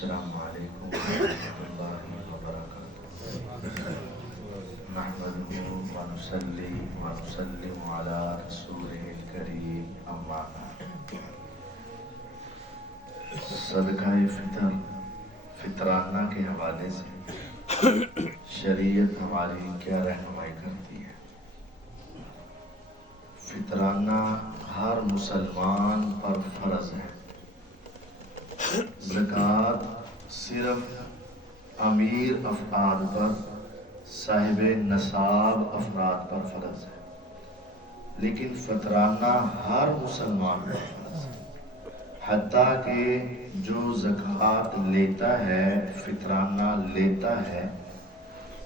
السلام علیکم ورحمۃ اللہ وبرکاتہ نحمده ونصلي ونسلم على رسوله الكريم اما بعد صدقہ فطر فطرانہ کے حوالے سے شریعت ہماری کیا رہنمائی کرتی ہے؟ فطرانہ ہر مسلمان پر فرض ہے۔ زکوٰۃ صرف امیر افراد پر، صاحب نصاب افراد پر فرض ہے، لیکن فطرانہ ہر مسلمان پر فرض ہے۔ حتیٰ کہ جو زکوٰۃ لیتا ہے، فطرانہ لیتا ہے،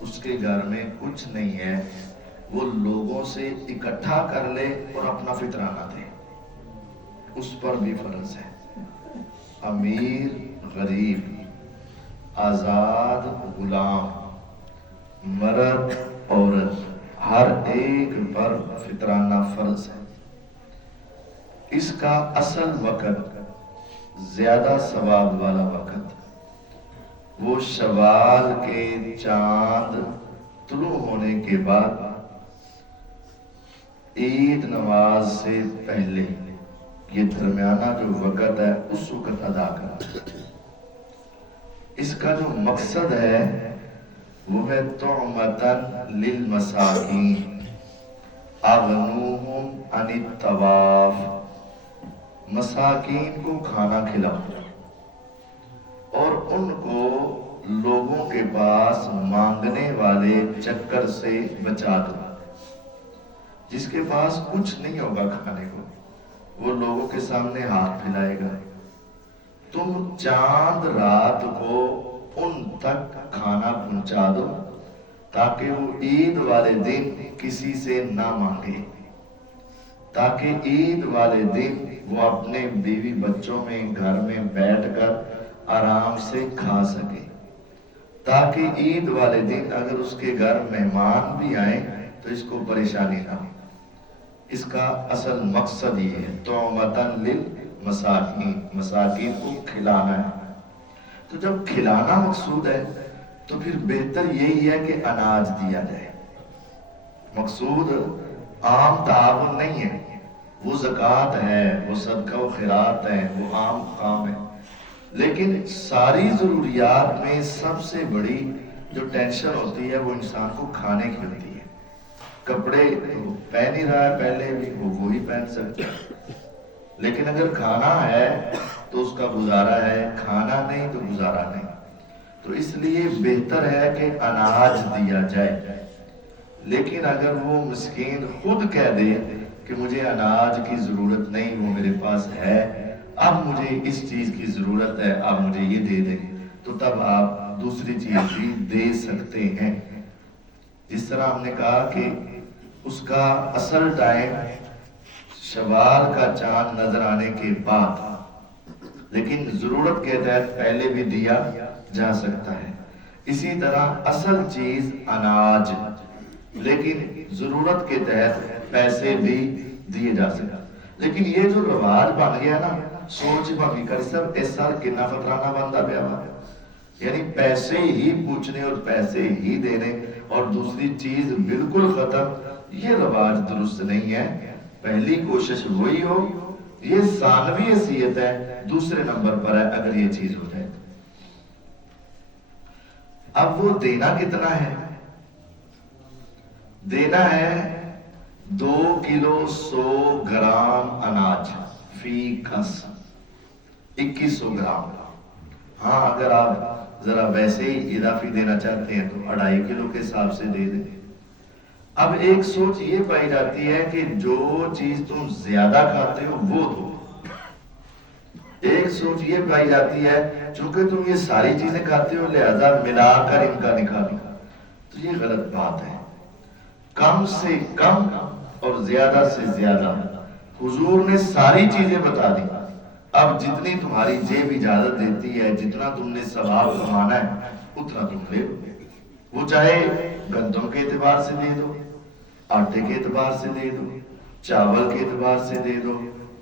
اس کے گھر میں کچھ نہیں ہے، وہ لوگوں سے اکٹھا کر لے اور اپنا فطرانہ دے، اس پر بھی فرض ہے۔ امیر غریب، آزاد غلام، مرد عورت، ہر ایک پر فطرانہ فرض ہے۔ اس کا اصل وقت، زیادہ ثواب والا وقت، وہ شوال کے چاند طلوع ہونے کے بعد عید نماز سے پہلے، یہ درمیانہ جو وقت ہے اس وقت ادا کرنا۔ اس کا جو مقصد ہے وہ ہے طعمةً للمساکین اغنوہم عن الطواف، مساکین کو کھانا کھلاؤ اور ان کو لوگوں کے پاس مانگنے والے چکر سے بچا دو۔ جس کے پاس کچھ نہیں ہوگا کھانے کو، وہ لوگوں کے سامنے ہاتھ پھیلائے گا، تم چاند رات کو ان تک کھانا پہنچا دو تاکہ وہ عید والے دن کسی سے نہ مانگے، تاکہ عید والے دن وہ اپنے بیوی بچوں میں گھر میں بیٹھ کر آرام سے کھا سکے، تاکہ عید والے دن اگر اس کے گھر مہمان بھی آئیں تو اس کو پریشانی نہ ہو۔ اس کا اصل مقصد یہ ہے، طعمةً للمساکین، مساکین کو کھلانا ہے۔ تو جب کھلانا مقصود ہے تو پھر بہتر یہی ہے کہ اناج دیا جائے۔ مقصود عام تعاون نہیں ہے، وہ زکوٰۃ ہے، وہ صدقہ و خیرات ہے، وہ عام کام ہے، لیکن ساری ضروریات میں سب سے بڑی جو ٹینشن ہوتی ہے وہ انسان کو کھانے کی ہوتی ہے۔ کپڑے پہن ہی رہا ہے پہلے بھی، وہ وہی پہن سکتا ہے، لیکن اگر کھانا ہے تو اس کا گزارا ہے، کھانا نہیں تو گزارا نہیں۔ تو اس لیے بہتر ہے کہ اناج دیا جائے، لیکن اگر وہ مسکین خود کہہ دے کہ مجھے اناج کی ضرورت نہیں، وہ میرے پاس ہے، اب مجھے اس چیز کی ضرورت ہے، اب مجھے یہ دے دیں، تو تب آپ دوسری چیز بھی دے سکتے ہیں۔ جس طرح ہم نے کہا کہ اس کا اصل ٹائم شوال کا چاند نظر آنے کے بعد، لیکن ضرورت کے تحت پہلے بھی دیا جا سکتا ہے۔ اسی طرح اصل چیز اناج، لیکن ضرورت کے تحت پیسے بھی دیے جا سکتے۔ لیکن یہ جو رواج بن گیا نا، سوچ بن کر سب اس سال کنا فطرانہ بندہ پیا ہوا، یعنی پیسے ہی پوچھنے اور پیسے ہی دینے اور دوسری چیز بالکل ختم، یہ رواج درست نہیں ہے۔ پہلی کوشش وہی ہو، یہ ثانوی حیثیت ہے، دوسرے نمبر پر ہے اگر یہ چیز ہو جائے۔ اب وہ دینا کتنا ہے؟ دینا ہے 2 کلو 100 گرام اناج فی کس، 2100 گرام۔ ہاں اگر آپ ذرا ویسے ہی اضافی دینا چاہتے ہیں تو 2.5 کلو کے حساب سے دے دیں۔ اب ایک سوچ یہ پائی جاتی ہے کہ جو چیز تم زیادہ کھاتے ہو وہ دو، ایک سوچ یہ پائی جاتی ہے چونکہ تم یہ ساری چیزیں کھاتے ہو لہذا ملا کر ان کا نکالو، تو یہ غلط بات ہے۔ کم سے کم اور زیادہ سے زیادہ، حضور نے ساری چیزیں بتا دی، اب جتنی تمہاری جیب اجازت دیتی ہے، جتنا تم نے ثواب کمانا ہے اتنا تم لے لو، وہ چاہے گندم کے اعتبار سے دے دو، آٹے کے اعتبار سے دے دو، چاول کے اعتبار سے دے دو،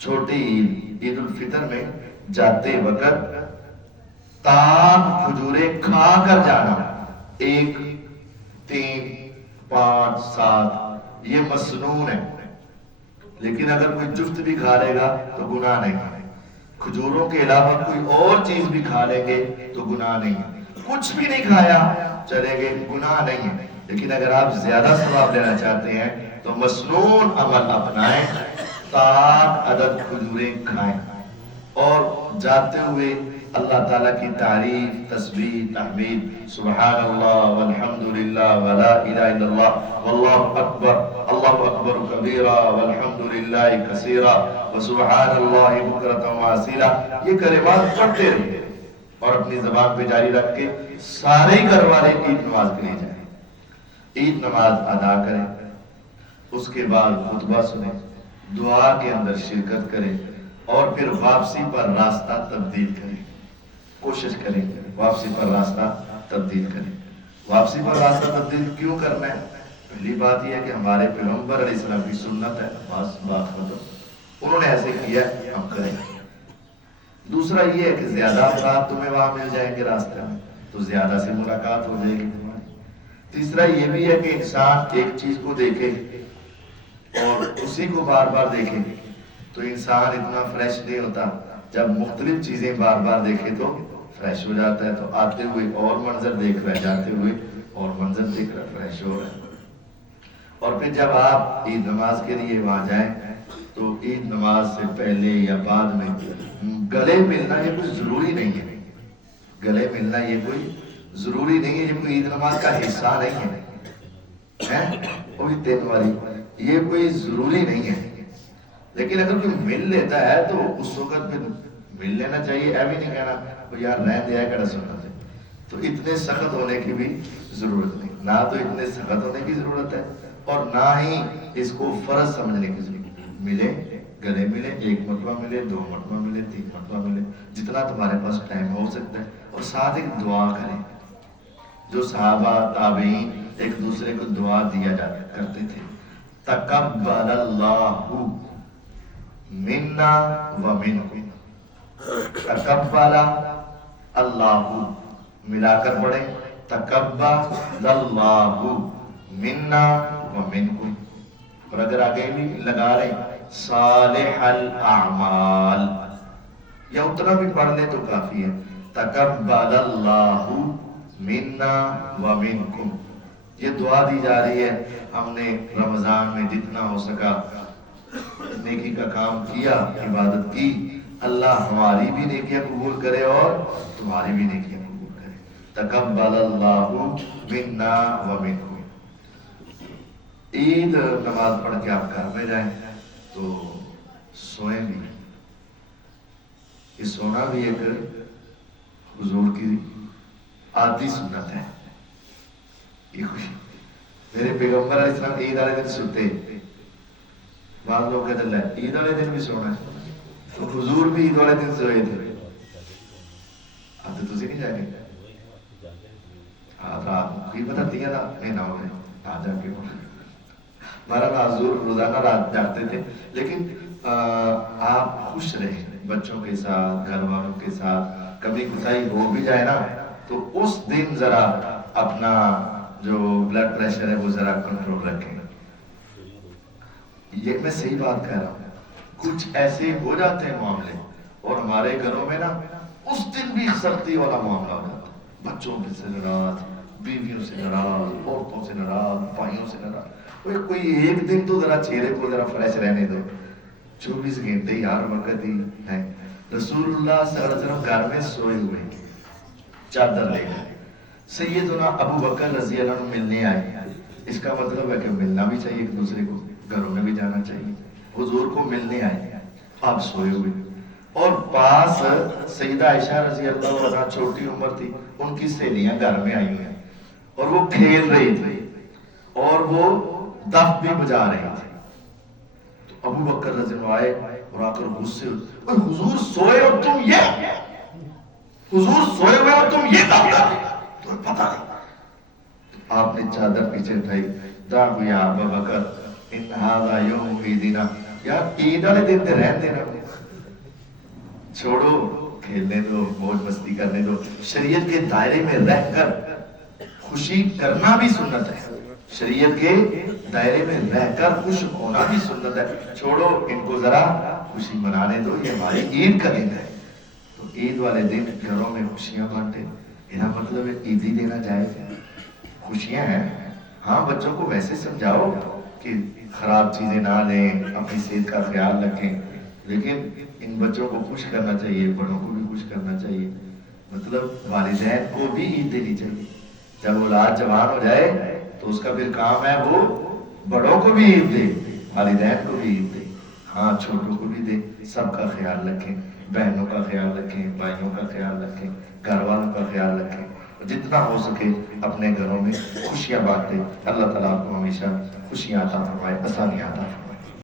چھوٹی عید عید الفطر میں جاتے وقت تاک کھجوریں کھا کر جانا، 1 3 5 7 یہ مسنون ہے، لیکن اگر کوئی جفت بھی کھا لے گا تو گناہ نہیں ہے۔ کھجوروں کے علاوہ کوئی اور چیز بھی کھا لیں گے تو گناہ نہیں ہے، کچھ بھی نہیں کھایا چلے گے، گناہ نہیں ہے۔ لیکن اگر آپ زیادہ ثواب لینا چاہتے ہیں تو مسنون عمل اپنائیں، تاک عدد کھجوریں کھائیں، اور جاتے ہوئے اللہ تعالیٰ کی تعریف، تسبیح، تحمید، سبحان اللہ والحمدللہ ولا الہ الا اللہ واللہ اکبر، اللہ اکبر کبیرا والحمدللہ کثیرا وسبحان اللہ بکرۃ واصیلا، یہ کلمات پڑھتے رہیے اور اپنی زبان پہ جاری رکھ کے سارے گھر والے عید نماز کے لیے جائیں، عید نماز ادا کریں، اس کے بعد خطبہ سنیں، دعا کے اندر شرکت کریں، اور پھر واپسی پر راستہ تبدیل کریں، کوشش کریں واپسی پر راستہ تبدیل کریں۔ واپسی پر راستہ تبدیل کیوں کرنا ہے؟ پہلی بات یہ ہے کہ ہمارے پیغمبر علیہ السلام کی سنت ہے، بات ختم، انہوں نے ایسے کیا، ہم کریں۔ دوسرا یہ ہے کہ زیادہ افراد تمہیں وہاں مل جائیں گے راستے میں تو زیادہ سے ملاقات ہو جائے گی تمہاری۔ تیسرا یہ بھی ہے کہ انسان ایک چیز کو دیکھے اور اسی کو بار بار دیکھے تو انسان اتنا فریش نہیں ہوتا، جب مختلف چیزیں بار بار دیکھے تو فریش ہو جاتا ہے، تو آتے ہوئے اور منظر دیکھ رہا ہے، جاتے ہوئے اور منظر دیکھ رہا ہے، فریش ہو رہا ہے۔ اور پھر جب آپ عید نماز کے لیے وہاں جائیں تو عید نماز سے پہلے یا بعد میں گلے ملنا یہ کوئی ضروری نہیں ہے، گلے ملنا یہ کوئی ضروری نہیں ہے، یہ کوئی عید نماز کا حصہ نہیں ہے، کوئی دن والی یہ کوئی ضروری نہیں ہے۔ لیکن اگر کوئی مل لیتا ہے تو اس وقت پھر مل لینا چاہیے، ایوی نہیں کہنا وہ یار رہ دیا کڑا سنت ہے، تو اتنے سخت ہونے کی بھی ضرورت نہیں، نہ تو اتنے سخت ہونے کی ضرورت ہے اور نہ ہی اس کو فرض سمجھنے کی ضرورت ہے۔ ملے، گلے ملے، 1 مرتبہ ملے، 2 مرتبہ ملے، 3 مرتبہ ملے، جتنا تمہارے پاس ٹائم ہو سکتا ہے، اور ساتھ ایک دعا کریں، جو صحابہ تابعین ایک دوسرے کو دعا دیا کرتے تھے، تقبل اللہ منا و منکم، تقبل اللہ، ملا کر پڑھیں، تقبل اللہ منا و منکم، اور اگر آگے بھی لگا رہے صالح الاعمال، یا اتنا بھی پڑھ لیں تو کافی ہے، تقبل اللہ منا و منکم، یہ دعا دی جا رہی ہے۔ ہم نے رمضان میں جتنا ہو سکا نیکی کا کام کیا، عبادت کی، اللہ ہماری بھی نیکیاں قبول کرے اور تمہاری بھی نیکیاں قبول کرے، تقبل اللہ منا و منکم۔ عید نماز پڑھ کے آپ گھر میں جائیں تو سوئیں بھی، یہ سونا بھی ایک حضور کی عادی سنت ہے، یہ خوشی۔ میرے پیغمبر علیہ السلام عید والے دن سوتے، بعض لوگ کہتے ہیں عید والے دن بھی سونا ہے، تو حضور بھی عید والے دن سوئے تھے، اب تو تسی نہیں جائیں گے، رات کی پتہ دیا تھا نہیں نہ ہوئے آ جا کے ہمارا حضور روزانہ رات جاگتے تھے، لیکن آپ خوش رہیں بچوں کے ساتھ، گھر والوں کے ساتھ، کبھی کوتاہی ہو بھی جائے نا تو اس دن ذرا اپنا جو بلڈ پریشر ہے وہ ذرا کنٹرول رکھیں۔ یہ میں صحیح بات کہہ رہا ہوں، کچھ ایسے ہو جاتے ہیں معاملے، اور ہمارے گھروں میں نا اس دن بھی سختی والا معاملہ ہو جاتا ہے، بچوں سے ناراض، بیویوں سے ناراض، عورتوں سے ناراض، بھائیوں سے ناراض، کوئی ایک دن تو ذرا چہرے کو ذرا فریش رہنے دو، 24 گھنٹے یار وقت ہی ہے۔ رسول اللہ صلی اللہ علیہ وسلم گھر میں سوئے ہوئے چادر لے کر، سیدنا ابو بکر رضی اللہ عنہ ملنے آئے، اس کا مطلب ہے کہ ملنا بھی چاہیے ایک دوسرے کو، گھروں میں بھی جانا چاہیے، حضور کو ملنے آئے، آپ سوئے ہوئے، اور پاس سیدہ عائشہ رضی اللہ عنہ چھوٹی عمر تھی، ان کی سہیلیاں گھر میں آئی ہوئی ہیں اور وہ کھیل رہی تھی اور وہ دف بھی بجا رہی تھی، تو ابو بکر رضی اللہ آئے اور آ کر غصے ہوئے، حضور سوئے اور تم یہ، حضور سوئے ہوئے اور تم یہ کرتے، تمہیں پتہ نہیں۔ آپ نے چادر پیچھے اٹھائی، دعو یا ابا بکر ان ھذا یوم عیدنا، یار عید والے دن تو رہن دینا، چھوڑو، کھیلنے دو، موج مستی کرنے دو. شریعت کے دائرے میں رہ کر خوشی کرنا بھی سنت ہے، شریعت کے دائرے میں رہ کر خوش ہونا بھی سنت ہے. چھوڑو ان کو ذرا خوشی منانے دو، یہ ہماری عید کا دن ہے. تو عید والے دن گھروں میں خوشیاں بانٹے، میرا مطلب ہے عیدی دینا جائز ہے، خوشیاں ہیں. ہاں بچوں کو ویسے سمجھاؤ کہ خراب چیزیں نہ لیں، اپنی صحت کا خیال رکھیں، لیکن ان بچوں کو خوش کرنا چاہیے، بڑوں کو بھی خوش کرنا چاہیے. مطلب والدین کو بھی عید دینی چاہیے. جب اولاد جوان ہو جائے تو اس کا پھر کام ہے وہ بڑوں کو بھی عید دے، والدین کو بھی عید دے. ہاں چھوٹوں کو بھی دے. سب کا خیال رکھیں، بہنوں کا خیال رکھیں، بھائیوں کا خیال رکھیں، گھر والوں کا خیال رکھیں. جتنا ہو سکے اپنے گھروں میں خوشیاں بانٹیں. اللہ تعالیٰ آپ کو ہمیشہ خوشیاں عطا فرمائے، آسانیاں عطا فرمائے.